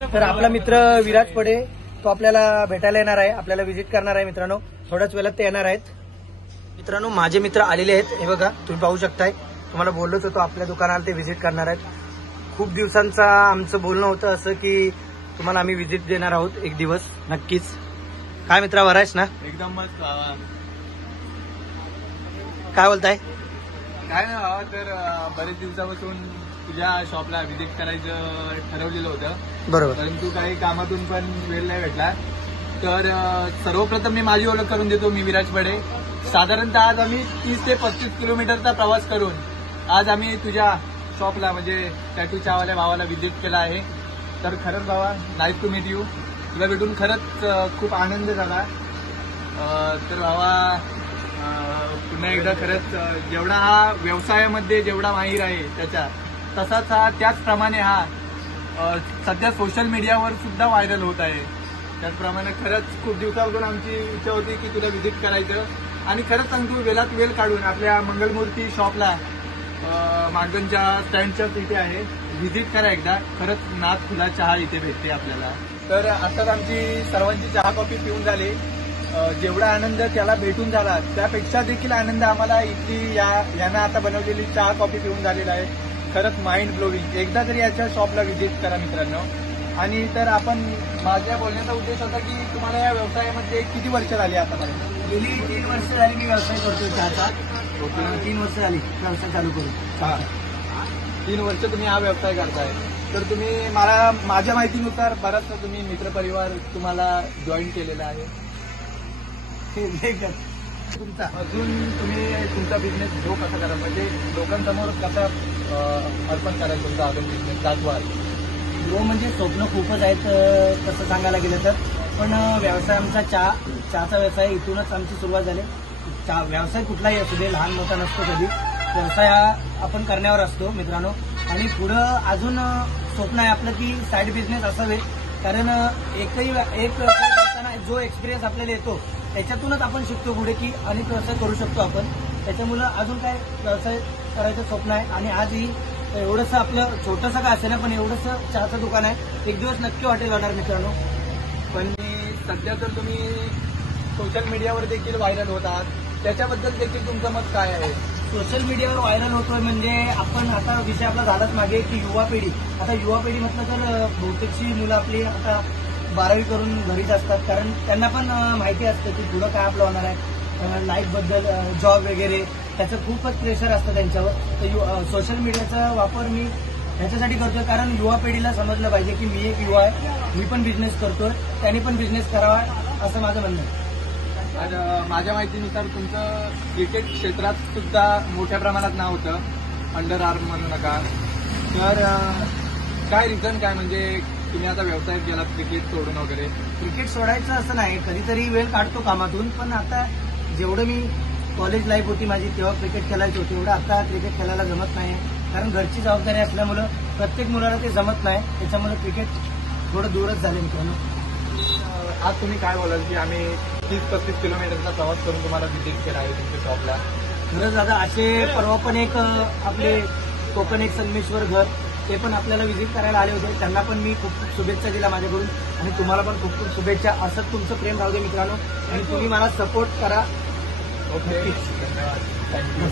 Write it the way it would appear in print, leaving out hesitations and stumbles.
तर आपला मित्र विराज पडे तो आपल्याला भेटायला येणार आहे, आपल्याला व्हिजिट करणार आहे मित्रांनो. थोड्याच वेळात ते येणार आहेत. मित्रांनो माझे मित्र आलेले आहेत, हे बघा तुम्ही पाहू शकताय. तुम्हाला बोललोच होतो आपल्या दुकानाला ते व्हिजिट करणार आहेत. खूप दिवसांचा आमचं बोलणं होतं असं की तुम्हाला आम्ही व्हिजिट देणार आहोत एक दिवस नक्कीच. काय मित्रा बरा आहेस ना? एकदम मस्त बाबा. काय बोलताय? काय ना बाबा, तर बरेच दिवसापासून तुझ्या शॉपला व्हिजिट करायचं ठरवलेलं होतं, बरोबर. परंतु काही कामातून पण वेळ नाही भेटला. तर सर्वप्रथम मी माझी ओळख करून देतो. मी विराज पडे. साधारणतः आज आम्ही 30 ते 35 किलोमीटरचा प्रवास करून आज आम्ही तुझ्या शॉपला म्हणजे टॅटू चहावाल्या भावाला व्हिजिट केला आहे. तर खरंच बाबा नाईस टू मीट यू. तुला भेटून खरंच खूप आनंद झाला. तर बाबा पुन्हा एकदा खरंच जेवढा हा व्यवसायामध्ये जेवढा माहीर आहे त्याच्या तसाच हा त्याचप्रमाणे हा सध्या सोशल मीडियावर सुद्धा व्हायरल होत आहे. त्याचप्रमाणे खरंच खूप दिवसापासून आमची इच्छा होती की तुला व्हिजिट करायचं आणि खरंच सांगतो वेळात वेळ काढून आपल्या मंगलमूर्ती शॉपला मार्गनच्या स्टँडच्या तिथे आहे, व्हिजिट करा एकदा. खरंच नाद खुला चहा इथे भेटते आपल्याला. तर आताच आमची सर्वांची चहा कॉफी पिऊन झाली. जेवढा आनंद त्याला भेटून झाला त्यापेक्षा देखील आनंद आम्हाला इथली यानं आता बनवलेली चहा कॉफी पिऊन झालेला आहे. खरंच माइंड ब्लोविंग. एकदा तरी याच्या शॉपला व्हिजिट करा मित्रांनो. आणि तर आपण माझ्या बोलण्याचा उद्देश होता की तुम्हाला या व्यवसायामध्ये किती वर्ष झाली आतापर्यंत? गेली 3 वर्ष झाली मी व्यवसाय करतोय चहाचा. 3 वर्ष झाली व्यवसाय चालू करून. 3 वर्ष तुम्ही हा व्यवसाय करताय. तर तुम्ही मला माझ्या माहितीनुसार बराचसा तुम्ही मित्रपरिवार तुम्हाला जॉईन केलेला आहे. तुमचा अजून तुम्ही तुमचा बिझनेस ग्रो कसा करा म्हणजे लोकांसमोर कसा अर्पण करायचं तुमचा अजून बिझनेस दाखवाल? ग्रो म्हणजे स्वप्न खूपच आहेत तसं सांगायला गेलं तर. पण व्यवसाय आमचा चहाचा व्यवसाय इथूनच आमची सुरुवात झाली. व्यवसाय कुठलाही असू दे, लहान मोठा नसतो कधी. व्यवसाय हा आपण करण्यावर असतो मित्रांनो. आणि पुढं अजून स्वप्न आहे आपलं की साईड बिझनेस असावे. कारण एक व्यवसाय करताना जो एक्सपिरियन्स आपल्याला येतो त्याच्यातूनच आपण शिकतो पुढे की अनेक व्यवसाय करू शकतो आपण. त्याच्यामुळं अजून काय व्यवसाय करायचं स्वप्न आहे. आणि आजही एवढंसं आपलं छोटंसं का असेल ना, पण एवढंसं चहाचं दुकान आहे. एक दिवस नक्की हॉटेल होणार मित्रांनो. पण सध्या तर तुम्ही सोशल मीडियावर देखील व्हायरल होत आहात, त्याच्याबद्दल देखील तुमचं मत काय आहे? सोशल मीडियावर व्हायरल होतोय म्हणजे आपण आता विषय आपला झालाच मागे की युवा पिढी. आता युवा पिढी म्हटलं तर बहुतेकची मुलं आपली आता 12वी करून घरीच असतात. कारण त्यांना पण माहिती असतं की पुढं काय आपलं होणार आहे, लाईफबद्दल, जॉब वगैरे त्याचं खूपच प्रेशर असतं त्यांच्यावर. तर सोशल मीडियाचा वापर मी ह्याच्यासाठी करतोय कारण युवा पिढीला समजलं पाहिजे की मी एक युवा आहे, मी पण बिझनेस करतोय, त्यांनी पण बिझनेस करावा असं माझं म्हणणं आहे. आणि माझ्या माहितीनुसार तुमचं क्रिकेट क्षेत्रात सुद्धा मोठ्या प्रमाणात नाव होतं, अंडर आर्म म्हणू नका. तर काय रिझन काय म्हणजे तुम्ही आता व्यवसाय केला क्रिकेट सोडून वगैरे? क्रिकेट सोडायचं असं नाही, कधीतरी वेळ काढतो कामातून. पण आता जेवढं मी कॉलेज लाईफ होती माझी तेव्हा क्रिकेट खेळायचं होतं, एवढं आता क्रिकेट खेळायला जमत नाही. कारण घरची जबाबदारी असल्यामुळं प्रत्येक मुलाला ते जमत नाही. त्याच्यामुळे क्रिकेट थोडं दूरच झाले मित्रांनो. आज तुम्ही काय बोलाल की आम्ही 30-35 किलोमीटरचा प्रवास करून तुम्हाला व्हिजिट केला आहे तुमच्या शॉपला? खरंच दादा, असे परवा पण एक आपले कोकण एक संगमेश्वर घर ते पण आपल्याला व्हिजिट करायला आले होते. त्यांना पण मी खूप खूप शुभेच्छा दिल्या माझ्याकडून. आणि तुम्हाला पण खूप खूप शुभेच्छा. असंच तुमचं प्रेम राहू दे मित्रांनो. आणि तुम्ही मला सपोर्ट करा. ओके, धन्यवाद. थँक्यू.